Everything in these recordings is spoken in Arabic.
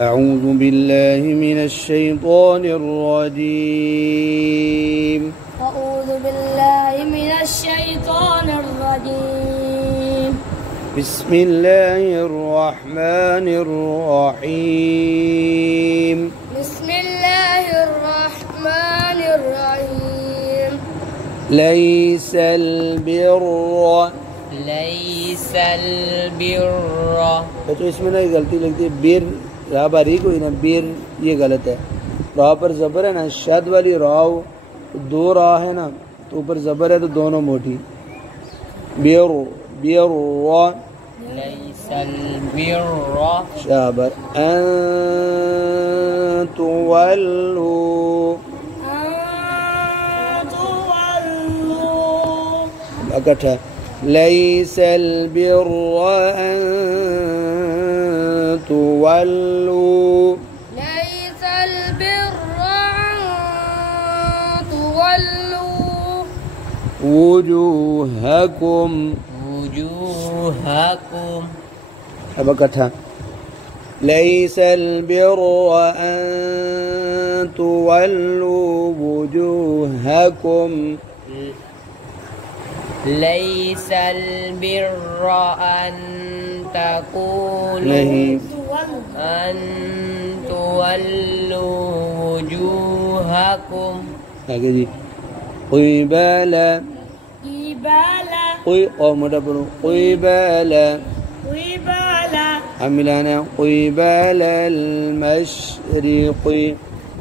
أعوذ بالله من الشيطان الرجيم. أعوذ بالله من الشيطان الرجيم. بسم الله الرحمن الرحيم. بسم الله الرحمن الرحيم. ليس البر तो इसमें ना गलती लगती है बिर रा बारीक हुई ना बिर ये गलत है। रा पर जबर है ना शद वाली राव दो रा है ना तो ऊपर जबर है तो दोनों मोटी बिर बिर रा लैसल बिर्र शाबर तुवल्लू इकट्ठा लैसल बिर्र अन तुवल्लू ليس البر أن تولوا वुजूहकुम वुजूहकुम अब इकट्ठा लैसल बिर्र अन तुवल्लू वुजूहकुम लैसल बिर्र अन तकूलू नहीं अन तुवल्लू वुजूहकुम आगे जी क़िबला قبالة कोई और मोटा पढ़ो क़िबला قبالة हम मिलाना क़िबला अल-मशरिक़ि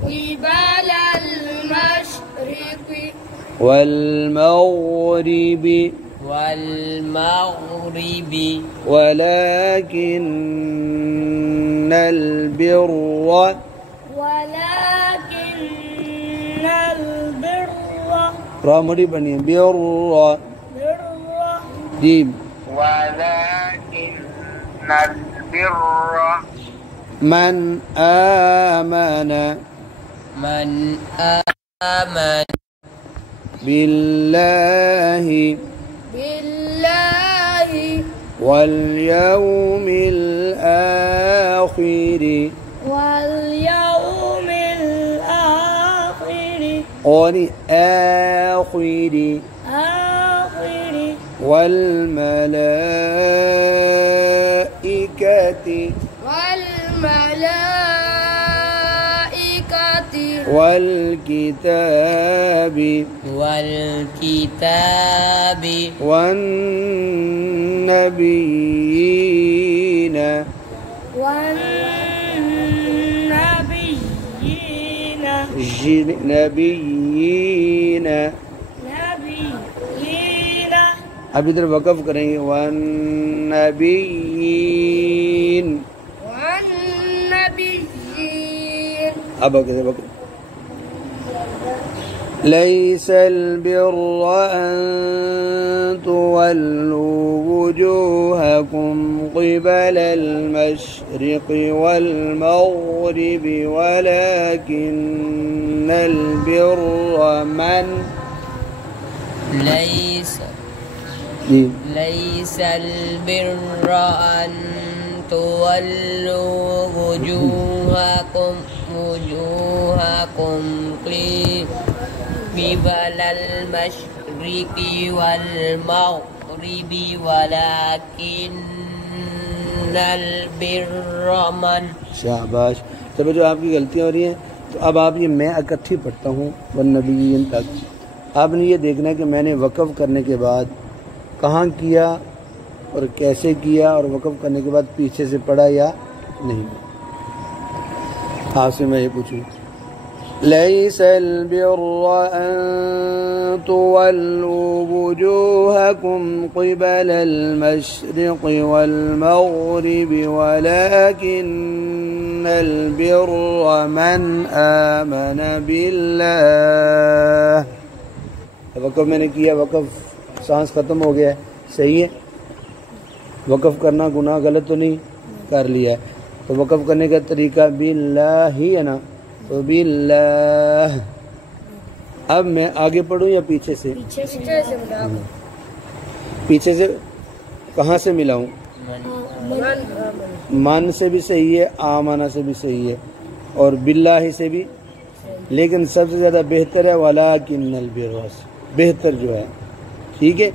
قبال المشرق वल-मग़रिबि वल्मग़रिबि वलाकिन्नल बिर्र ولكن البر रा मोटी बनी है बिर्र بر जी वलाकिन्नल बिर्र मन आमन मन आमन बिल्लाहि بالله वल-यौमिल आखिर واليوم الآخر और आखिर آخر वल-मलाइकति والملائكة वल-किताबि वल्किताबि वन-नबिय्यीन والنبيين नबिय्यीन نبيين अब इधर वक़फ़ करेंगे वन-नबिय्यीन والنبيين अब आगे से वक़फ़ लैसल बिर्र अन तुवल्लू वुजूहकुम क़िबलल मशरिक़ि वल मग़रिबि वलाकिन्नल बिर्र मन लैसल बिर्र अन तुवल्लू वुजूहकुम क़िबलल मशरिक़ि वल मग़रिबि वलाकिन्नल बिर्र मन शाबाश। तब जो आपकी गलतियाँ हो रही हैं तो अब आप ये मैं इकट्ठी पढ़ता हूँ वन नबिय्यीन तक। आपने ये देखना है कि मैंने वक़फ़ करने के बाद कहाँ किया और कैसे किया और वक़फ़ करने के बाद पीछे से पढ़ा या नहीं। आपसे मैं ये पूछूँ लैसल बिर्र अन तुवल्लू वुजूहकुम क़िबलल मशरिक़ि वल मग़रिबि वलाकिन्नल बिर्र मन आमन बिल्लाह। वक़फ़ मैंने किया, वक़फ़ सांस ख़त्म हो गया है, सही है। वक़फ़ करना गुनाह गलत तो नहीं कर लिया है, तो वक़फ़ करने का तरीका बिल्लाही है ना, तो बिल्लाह। अब मैं आगे पढ़ूँ या पीछे से? पीछे से पीछे से कहाँ से मिलाऊँ? मन से भी सही है, आमना से भी सही है, और बिल्लाहि से भी, लेकिन सबसे ज़्यादा बेहतर है वलाकिन्नल बिर्र, बेहतर जो है। ठीक है,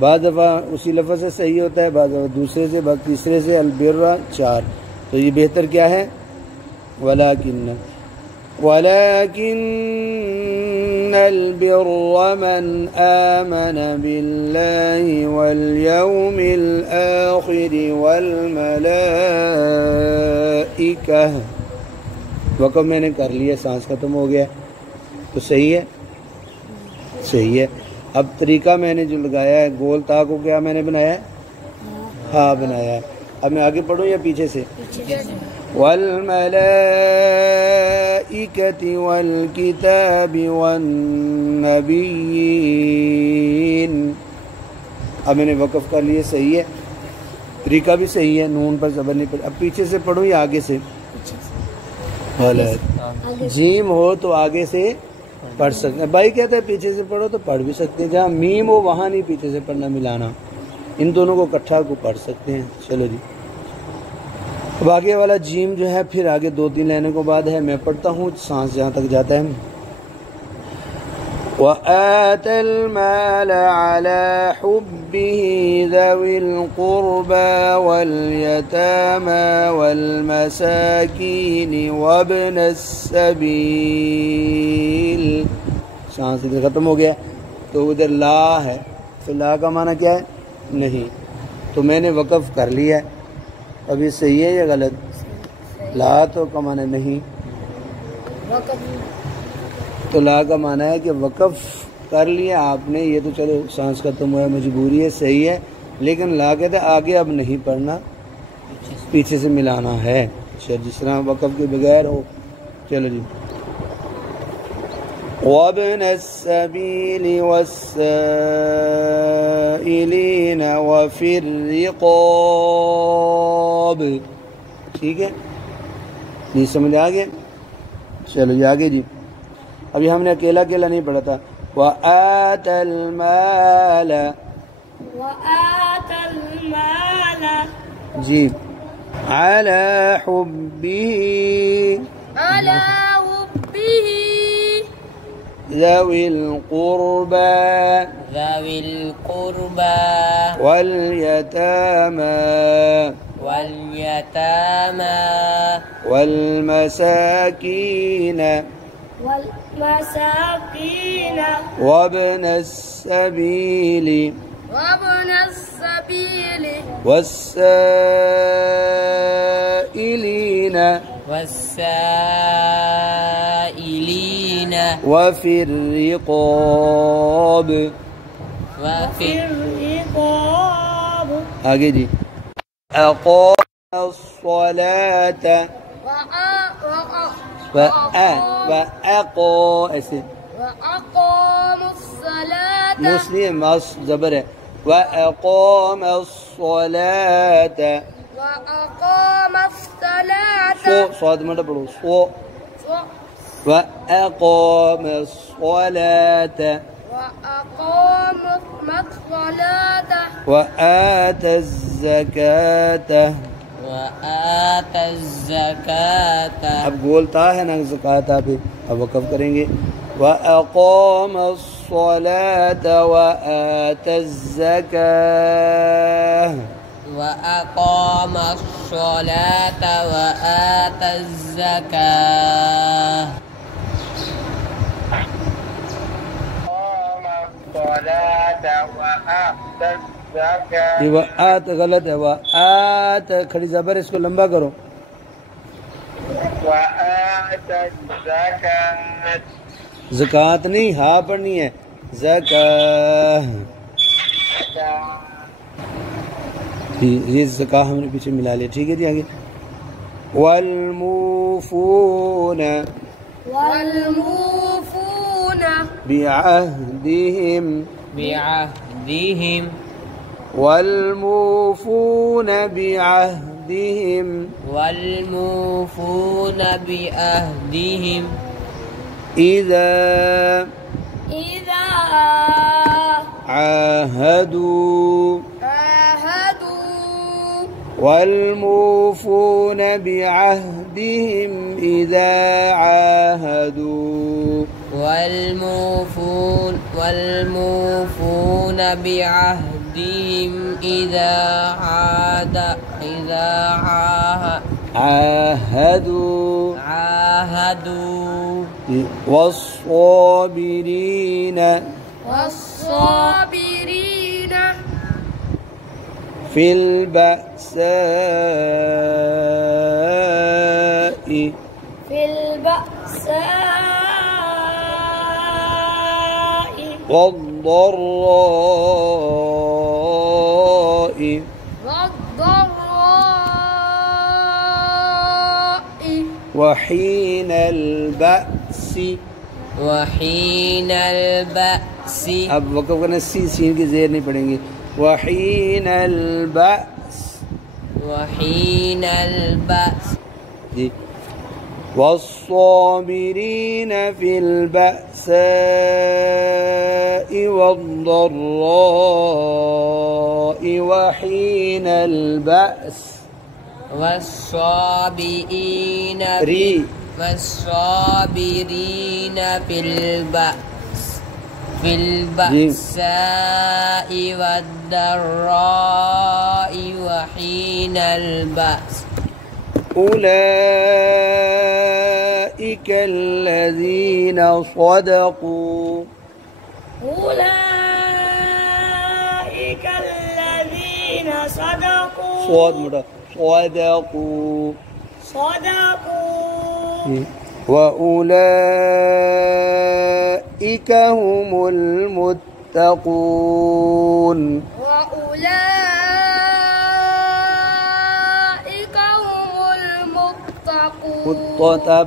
बाद दफ़ा उसी लफ्ज़ से सही होता है, बाद दफ़ा दूसरे से, बाद तीसरे से। अल बिर्र 4, तो ये बेहतर क्या है? वलाकिन्नल बिर्र मन आमन बिल्लाहि वल यौमिल आखिर वल मलाइका। वक़्फ़ मैंने कर लिया, सांस खत्म हो गया, तो सही है, सही है। अब तरीका मैंने जो लगाया है, गोल ता को क्या मैंने बनाया है? हाँ बनाया है। अब मैं आगे पढ़ूँ या पीछे से? वल मलाइकति वल किताबि वन नबिय्यीन। अब मैंने वक़्फ़ कर लिए, सही है, तरीका भी सही है, नून पर ज़बर नहीं पड़ी। अब पीछे से पढ़ूँ या आगे से? जीम हो तो आगे से पढ़ सकते हैं। भाई कहते हैं पीछे से पढ़ो, तो पढ़ भी सकते हैं। जहाँ मीम हो वहाँ नहीं पीछे से पढ़ना, मिलाना। इन दोनों को इकट्ठा को पढ़ सकते हैं। चलो जी, अब आगे वाला जीम जो है फिर आगे 2-3 लाइनों के बाद है। मैं पढ़ता हूँ, सांस जहाँ तक जाता है। वआतल माल अला हुब्बिही ज़विल क़ुर्बा वल यतामा वल मसाकीन वब्नस सबील। सांस इधर ख़त्म हो गया, तो उधर ला है, तो ला का माना क्या है? नहीं। तो मैंने वक़्फ़ कर लिया है। अब ये सही है या गलत? ला तो का माना नहीं, तो ला का माना है कि वक़्फ़ कर लिया आपने, ये तो चलो सांस खत्म हुआ, मजबूरी है, सही है। लेकिन ला कहते आगे अब नहीं पढ़ना, पीछे से मिलाना है। अच्छा, जिस तरह वक़्फ़ के बगैर हो। चलो जी, वब्नस सबील वस्साइलीन वफिर रिक़ाब। ठीक है, ये समझ आ गया? चलो जी आगे जी। अभी हमने अकेला अकेला नहीं पढ़ा था। वआतल माल जी अला हुब्बिही ज़विल क़ुर्बा वल यतामा वल मसाकीन वब्नस सबीली वस्साइलीन वफिर रिक़ाब। आगे जी, अक़ामस्सलात ऐसे मुस्लिम मस जबर है। वअक़ामस्सलात सो स्वाद मत पढ़ो, सो वअक़ामस्सलात वआतज़्ज़कात। अब बोलता है ना ज़कात, आप अब वक़्फ़ करेंगे। वअक़ामस्सलात वआतज़्ज़कात ये वआत गलत है, वआत खड़ी ज़बर, इसको लंबा करो। ज़कात नहीं, हा पढ़नी है, ज़कात। ये ज़कात हमने पीछे मिला लिया। ठीक है जी आगे। वल्मूफून बिअहदिहिम वल्मूफून बिअहदिहिम इज़ा आहदू والموفون بعهدهم إذا عاهدوا والموفون بعهدهم إذا عاهدوا والصابرين في البأساء والضراء وحين البأس अब वक़्फ़ करना सीन की ज़ेर नहीं पड़ेंगे वहीन अलबअस जी वस्साबिरीन फिल बअसाइ वद्दर्राइ वहीन अलबअस والصابرين في البأساء والضراء وحين البأس أولئك الذين صدقوا وأولئك هم المتقون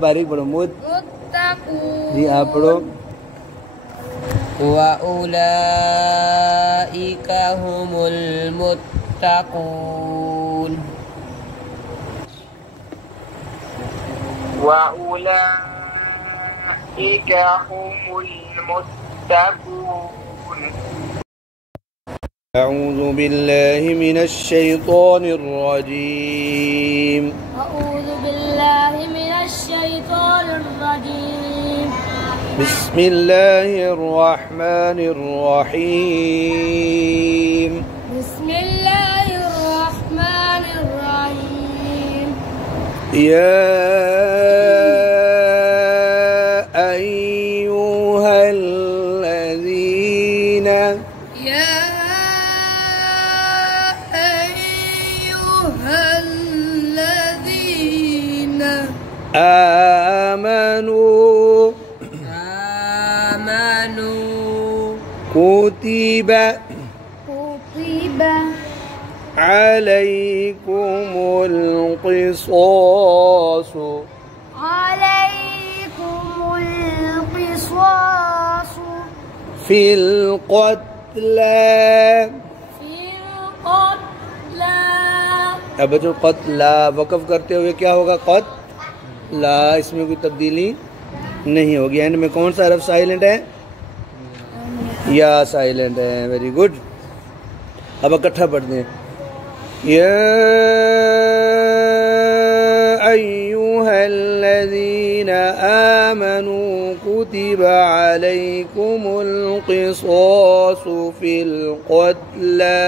बारीक पढ़ो मुत्तकून जी आप पढ़ो وأولئك هم المتقون وأولئك هم المتقون أعوذ بالله من الشيطان الرجيم بسم الله الرحمن الرحيم يا أيها الذين آمنوا كتب عليكم القصاص في القتلى अब जो क़त्ला वक़फ़ करते हुए क्या होगा क़त्ला इसमें कोई तब्दीली नहीं होगी एंड में कौन सा हरफ साइलेंट है या साइलेंट है वेरी गुड अब इकट्ठा पढ़ते हैं या अय्युहल्लज़ीना आमनू कुतिबा अलैकुमुल क़िसासु फ़िल क़त्ला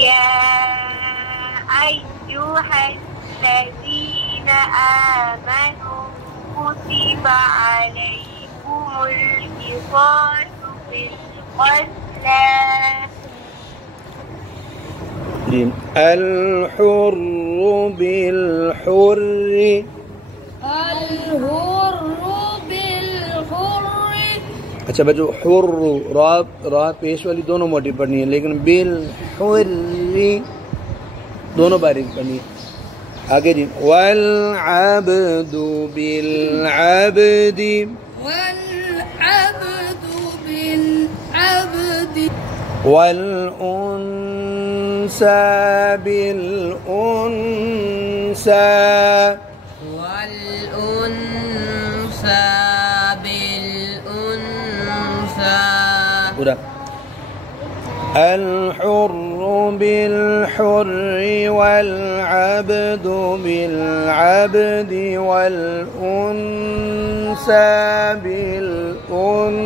يا أيها الذين آمنوا كتب عليكم القصاص في القتلى الحر بالحر अच्छा बच्चों हुर्र रा पेश वाली दोनों मोटी पढ़नी है लेकिन बिल हुर्री दोनों बारीक पढ़नी है आगे जी वल अब्दु बिल अब्दी वल بالأنثى والأنثى بالأنثى पूरा الحر بالحر والعبد بالعبد والأنثى بالأنثى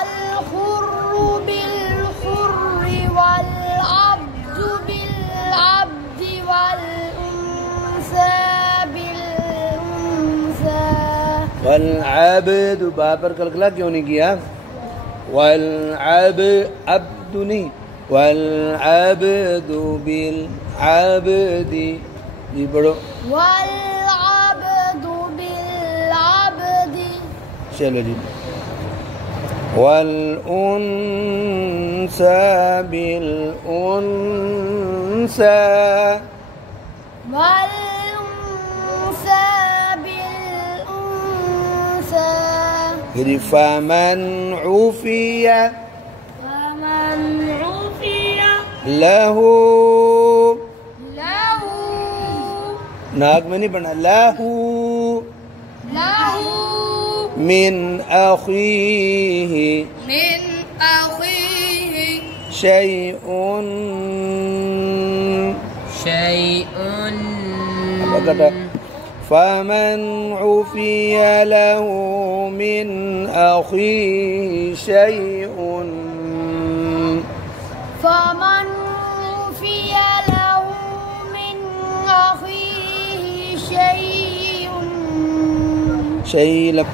الحر بالحر والعبد بالعبد والأنثى بالأنثى والعبد बापर कलकला क्यों नहीं किया والعبد नहीं والعبد بالعبد जी पढ़ो والعبد بالعبد चलो जी والأنثى بالأنثى والأنثى بالأنثى jadi faman ufiya فمن عفي lahu له नाक में नहीं पढ़ना lahu له min akhihi من أخيه syai'un شيء apa kata faman ufiya lahu min akhihi syai'un فمن عفي له من أخيه شيء شيء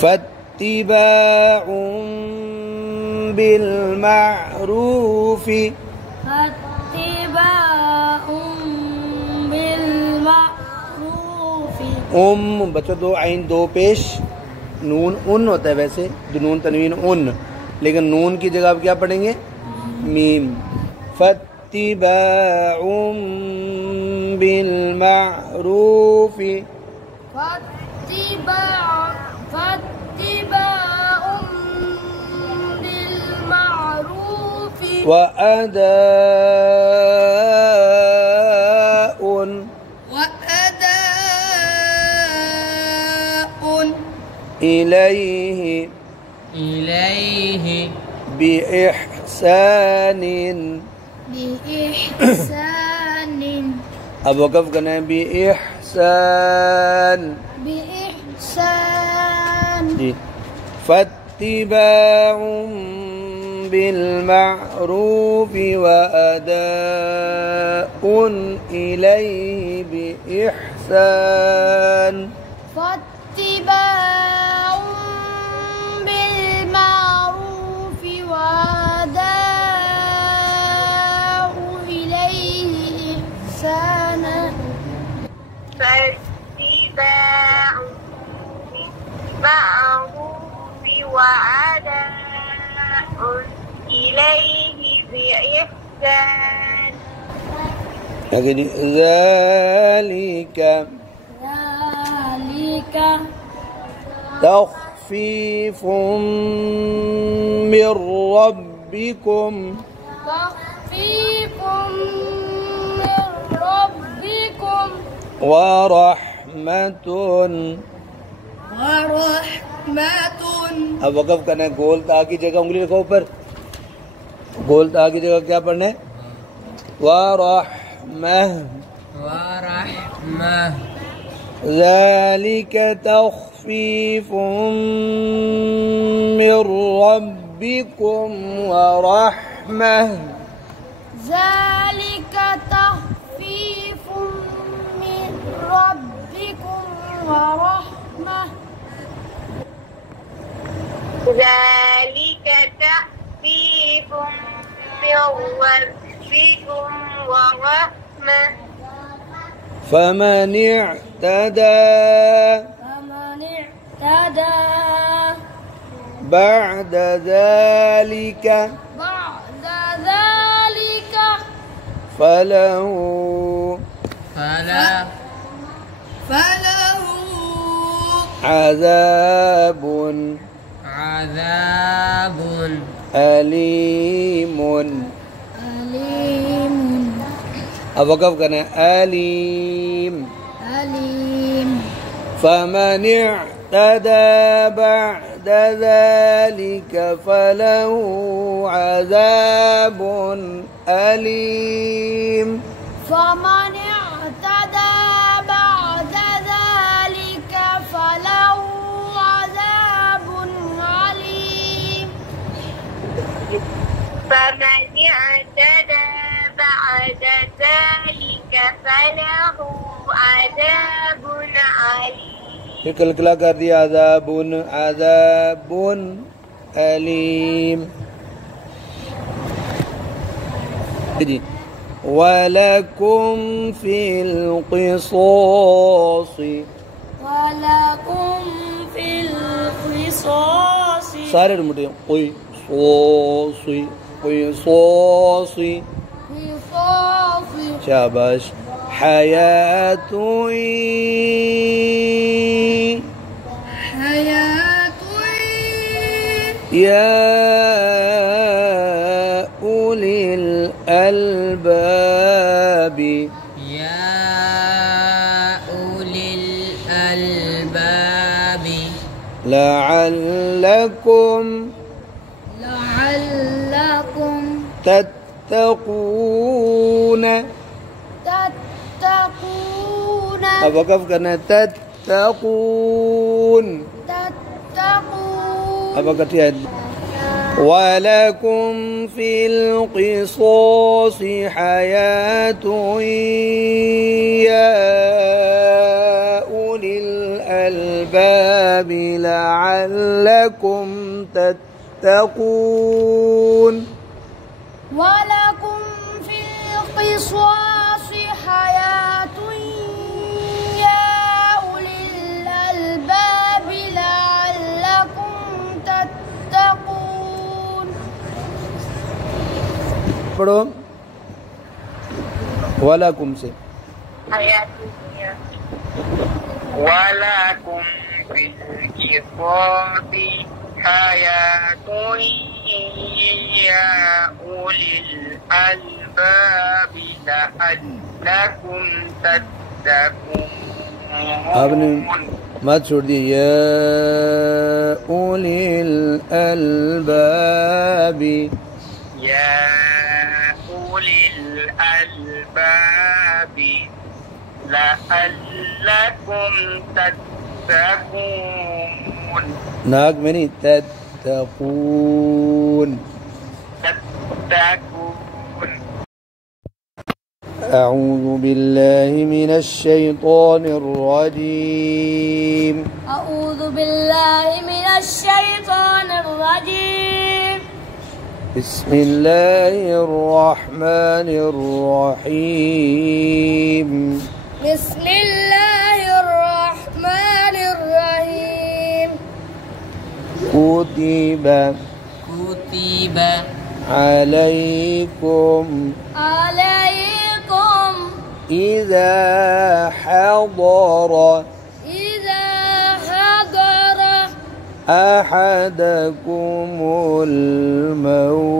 فاتباع بالمعروف فاتباع بالمعروف बच्चों दो आइन दो पेश नून उन होता है वैसे दुनून तनवीन उन लेकिन नून की जगह आप क्या पढ़ेंगे मीम फत्तिबाउम बिलमारूफ فاتباع بالمعروف व अदाउन وأداء इलैहि إليه बिइहसान بإحسان अब वक़फ़ करना है बिइहसान بإحسان जी फत्तिबाउम बिलमारूफ व अदाउन इलैहि बिइहसान فاتباع بالمعروف وأداء إليه إحسانا فاتباع بالمعروف وأداء إليه بإحسان لكن ذلك ذلك تخفيف من ربكم تخفيف من ربكم ورحمة ورحمة अब वक़फ़ करना है गोल ता की जगह उंगली रखो ऊपर गोल ता की जगह क्या पढ़ना है वरहमह ورحمة ذلك تخفيف من ربكم ورحمة ذلك تخفيف من ربكم ورحمة ذلك تخفيف من ربكم ورحمة فمن اعتدى فمن اعتدى بعد ذلك بعد ذلك فله فله عذاب अलीम। अलीम। अब वक़फ़ करना है अलीम। अलीम। फमन इअ्तदा बअद ज़ालिक फलहु अज़ाबुन अलीम। फमन इअ्तदा बअद ज़ालिक फलहु अज़ाबुन अलीम। فمن اعتدى بعد ذلك فله عذاب عليم। फिर कलकला कर दिया अज़ाबुन अज़ाबुन अलीम। जी वलकुम फिल क़िसास। वलकुम फिल क़िसास। सारे मुझे कोई सोसी कोई सोसी। क़िसास। शाबाश। हयातुई हयातुई या उलिल अलबाबी। या उलिल अलबाबी लअल्लकुम लअल्लकुम तत्तकून। तत्तकून। अब वक़फ़ करना है तत्तकून। तत्तकून। अब इकट्ठी वलकुम फिल क़िसास हयातुन या उलिल अलबाबि लअल्लकुम तत्तकून। वलकुम फिल क़िसास हयातुन या उलिल अलबाबि लअल्लकुम तत्तकून। पढ़ो वलकुम से। वलकुम फिल क़िसास हयातुन या उलिल अलबाबि लअल्लकुम तत्तकून। आपने मत छोड़ दिया या उलिल अलबाबी। या उलिल अलबाबि लअल्लकुम तत्तकून। नाक में नहीं तत्तकून। तत्तकून। أعوذ بالله من الشيطان الرجيم। أعوذ بالله من الشيطان الرجيم. بسم الله الرحمن الرحيم. بسم الله الرحمن الرحيم. كتب كتب عليكم عليكم إذا حضر أحدكم الموت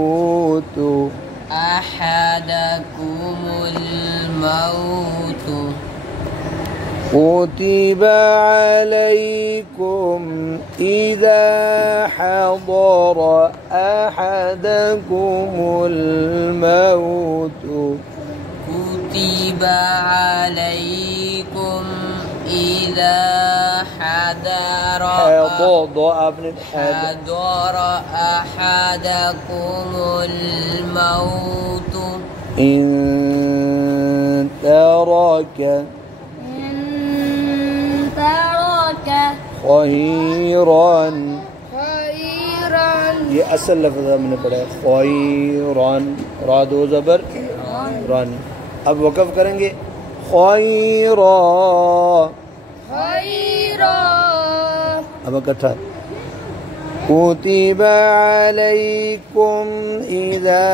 كتب عليكم إذا حضر أحدكم الموت كتب عليكم إذا حضر أحدكم الموت إن ترك خيرا ये असल लफ्ज़ हमने पढ़ा है खैरन रा दो ज़बर रन। अब वक़फ़ करेंगे खैरा। अब इकट्ठा كتب عليكم إذا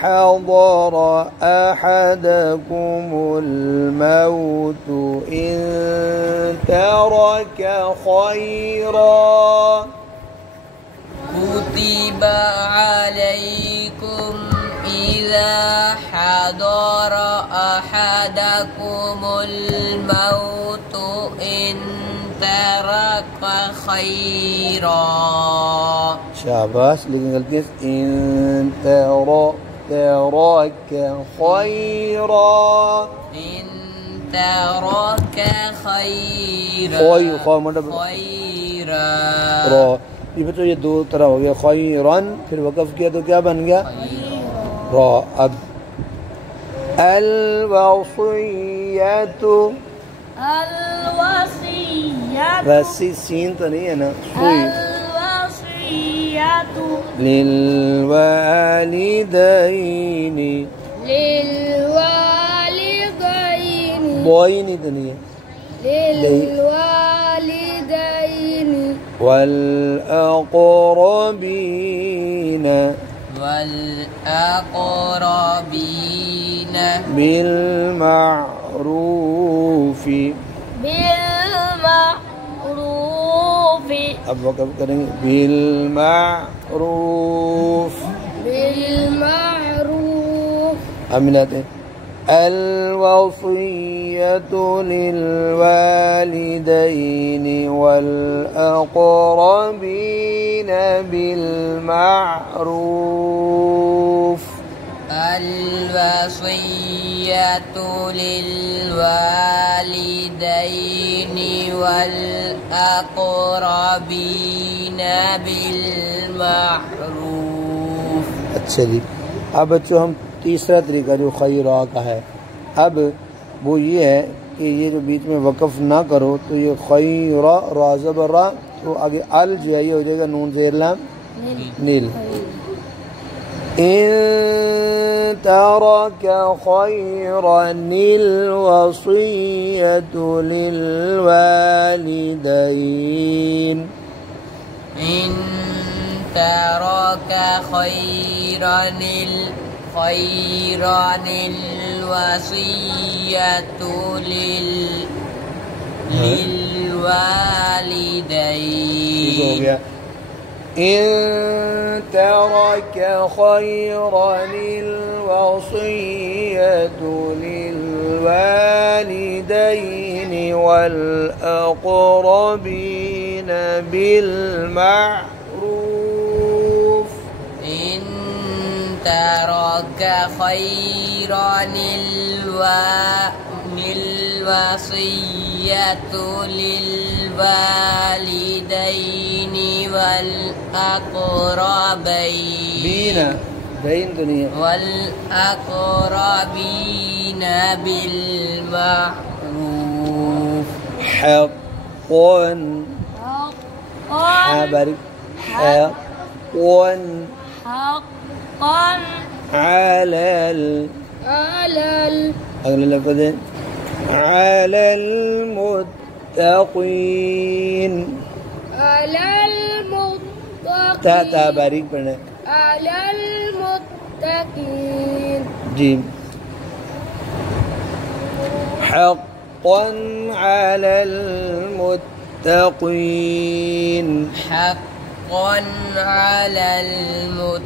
حضر أحدكم الموت إن ترك خيرا كتب عليكم إذا حضر أحدكم الموت إن ترك خيرا शाबाश लेकिन गलती है इन तराक खैरा إن ترك خيرا खै मतलब خيرا रा ये तो ये दो तरह हो गया खैरन फिर वक़फ़ किया तो क्या बन गया रा अब अल वसियतु الوصية वैसी सीन तो नहीं है ना सुई الوصية लिलवालिदैनि للوالدين बोइनी तो नहीं है للوالدين والأقربين والأقربين بالمعروف بالمعروف अब वक़फ़ करेंगे बिलमारूफ بالمعروف अब मिलाते हैं الوصية للوالدين والأقربين بالمعروف الوصية للوالدين والأقربين بالمعروف अच्छा जी अब बच्चों हम तीसरा तरीका जो खैरा का है अब वो ये है कि ये जो बीच में वक़फ़ ना करो तो ये खैरा राज़बरा तो आगे अल जो है ये हो जाएगा नून ज़ेर लाम नील इन तरक खैरन वसियतु लिलवालिदैन إن ترك خيرا الوصية للوالدين إن ترك خيرا الوصية للوالدين والأقربين بالمعروف إن ترك خيرا الوصية للوالدين والأقربين بين دنيا والأقربين بالمعروف حقا حبارك حقا حقا على أغلى لفظين على المتقين على المتقين تا باरीक पढ़ना على المتقين جيم حقا على المتقين حقا على المتقين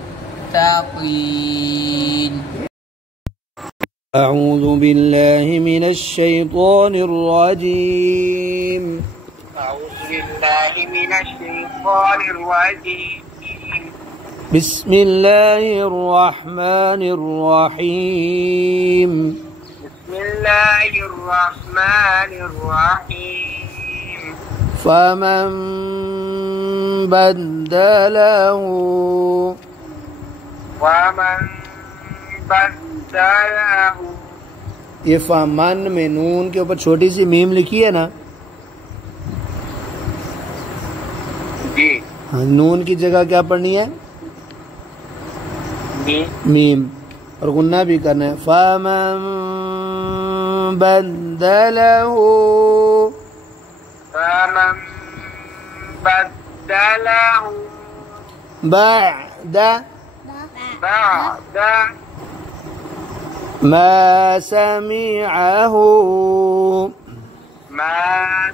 أعوذ بالله من الشيطان الرجيم أعوذ بالله من الشيطان الرجيم بسم الله الرحمن الرحيم بسم الله الرحمن الرحيم فمن بدله ومن بدله ये फामन में नून के ऊपर छोटी सी मीम लिखी है ना जी हाँ, नून की जगह क्या पढ़नी है जी मीम और गुन्ना भी करना है फमन बदलहु فمن بدله بعد بعد ما سمعه ما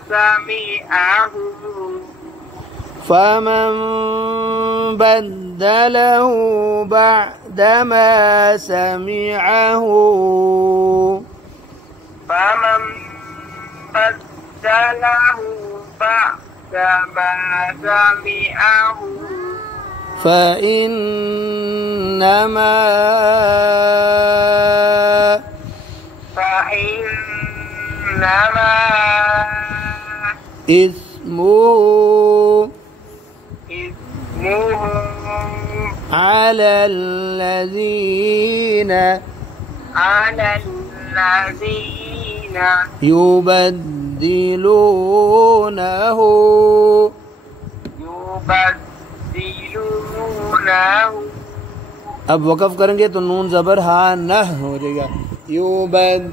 سمعه فمن بدله بعدما سمعه فمن بدله بعدما سمعه فإنما إثمه على الذين يبدلونه अब वक़फ़ करेंगे तो नून ज़बर हा नह हो जाएगा युबद्दिलूनह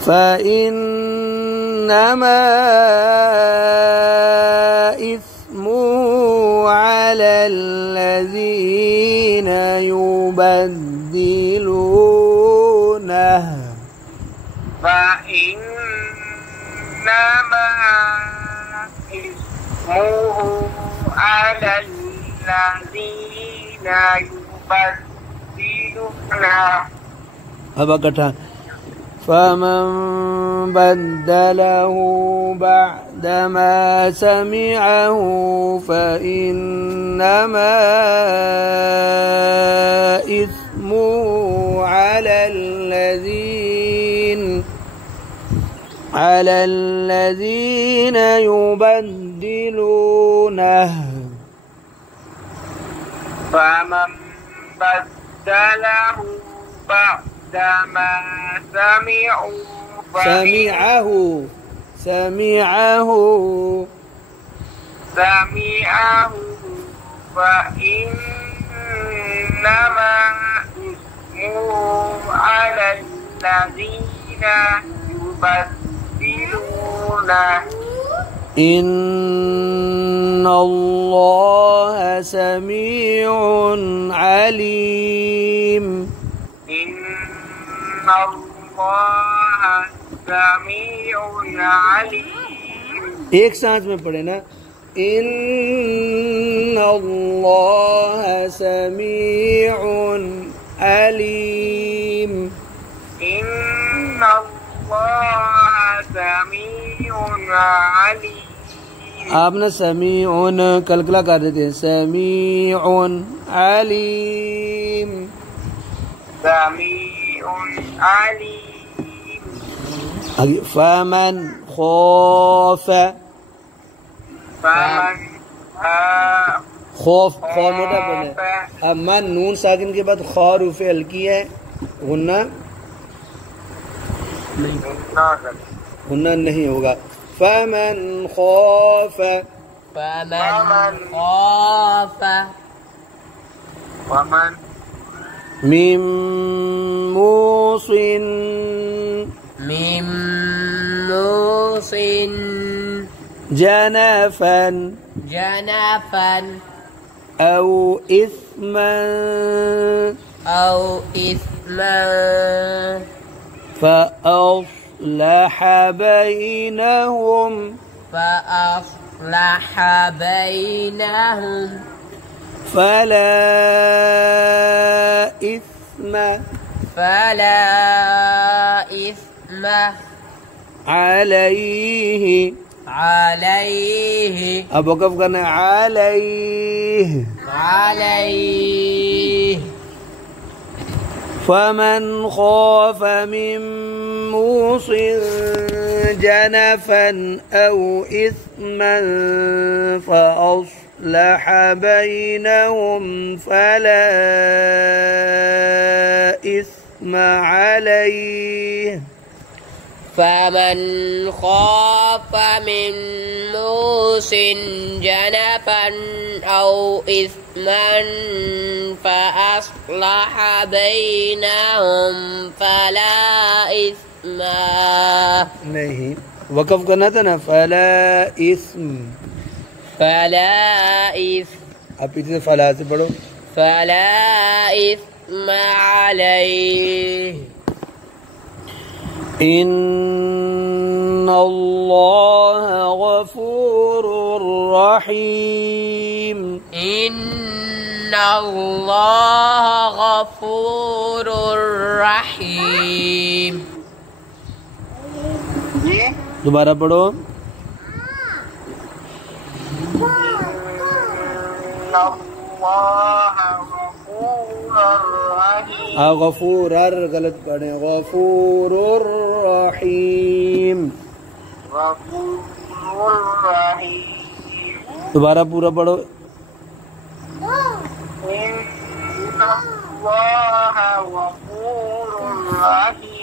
فإنما إثمه على الذين يبدلونه فإنما إثمه على الذين يبدلونه अब इकट्ठा فمن بدله بعدما سمعه فإنما إثمه على الذين يبدلونه فمن بدله بعدما سمعه فإنما إثمه على الذين يبدلونه إن الله سميع عليم إن الله سميع عليم एक सांस में पढ़े ना إن الله سميع عليم إن الله سميع عليم आप ना समीउन कलकला कर देते हैं समीउन अलीम سميع عليم फमन खौफ खौफ खौ मोटा बने अब मन नून साकिन के बाद खौ रूफे हल्की है गुन्ना नहीं होगा फमन खौफ मिन मूसिन जनफन أو إثما فأصلح بينهم فلا إثم عليه अब वक़फ़ करना عليه فمن خاف من موص جنفا أو إثما فأصلح بينهم فلا إثم عليه فمن خاف من موص جنفا أو إثما فأصلح بينهم فلا إثم नहीं वक़फ़ करना था ना फला इस्म अब पीछे से फला से पढ़ो फला इस्म अलैहि इन्नल्लाह गफूरुर रहीम। इन्नल्लाह गफूरुर रहीम। दोबारा पढ़ो। गफूरर गलत पढ़े, गफूरुर रहीम। दोबारा पूरा पढ़ो। इन्नल्लाह गफूरुर रहीम।